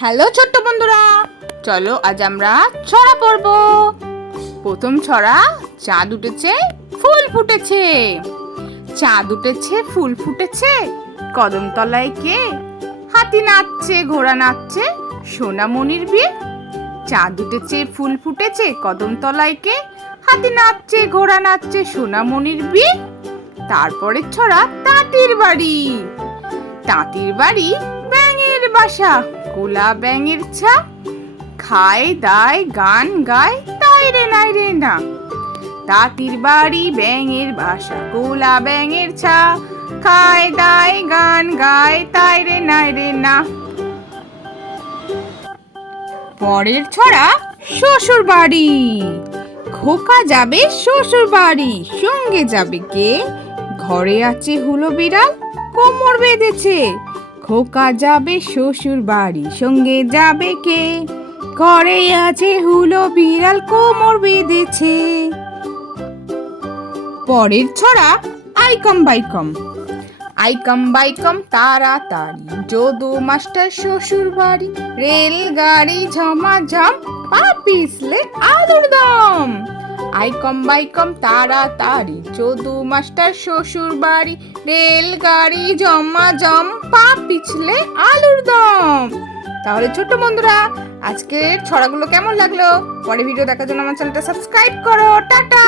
Hello ছোট্ট বন্ধুরা, চলো আজ আমরা ছড়া পড়ব। প্রথম ছড়া, চাঁদ উঠেছে ফুল ফুটেছে। চাঁদ উঠেছে ফুল ফুটেছে, কদম তলায় কে? হাতি নাচছে ঘোড়া নাচছে, সোনামণির বিয়ে। চাঁদ উঠেছে ফুল ফুটেছে, কদম তলায় কে? হাতি নাচছে ঘোড়া নাচছে, সোনামণির বিয়ে। তারপরে ছড়া, তাঁতির বাড়ি। তাঁতির বাড়ি ব্যাঙের বাসা, কোলা ব্যাঙের ছা। খায় দায় গান গায়, তাই রে নাই রে না। তাঁতির বাড়ি ব্যাঙের বাসা, কোলা ব্যাঙের ছা। খায় দায় গান গায়, তাই রে নাই রে না। পরের ছড়া, শ্বশুর বাড়ি। খোকা যাবে শ্বশুর বাড়ি, সঙ্গে যাবে কে? ঘরে আছে হুলো বিড়াল, কোমর বেঁধেছে। খোকা যাবে শ্বশুর বাড়ি, সঙ্গে যাবে কে? ঘরে আছে হুলো বিড়াল, কোমর বেঁধেছে। পরের ছড়া, আইকম বাইকম। আইকম বাইকম তাড়াতাড়ি, যদু মাস্টার শ্বশুর বাড়ি। রেলগাড়ি ঝমাঝম, পা পিছলে আলুর দম। আইকম বাইকম তাড়াতাড়ি, যদু মাস্টার শ্বশুর বাড়ি। রেলগাড়ি ঝমাঝম, পা পিছলে আলুর দম। তাহলে ছোট্ট বন্ধুরা, আজকের ছড়াগুলো কেমন লাগলো? পরে ভিডিও দেখার জন্য আমার চ্যানেলটা সাবস্ক্রাইব করো। টাটা।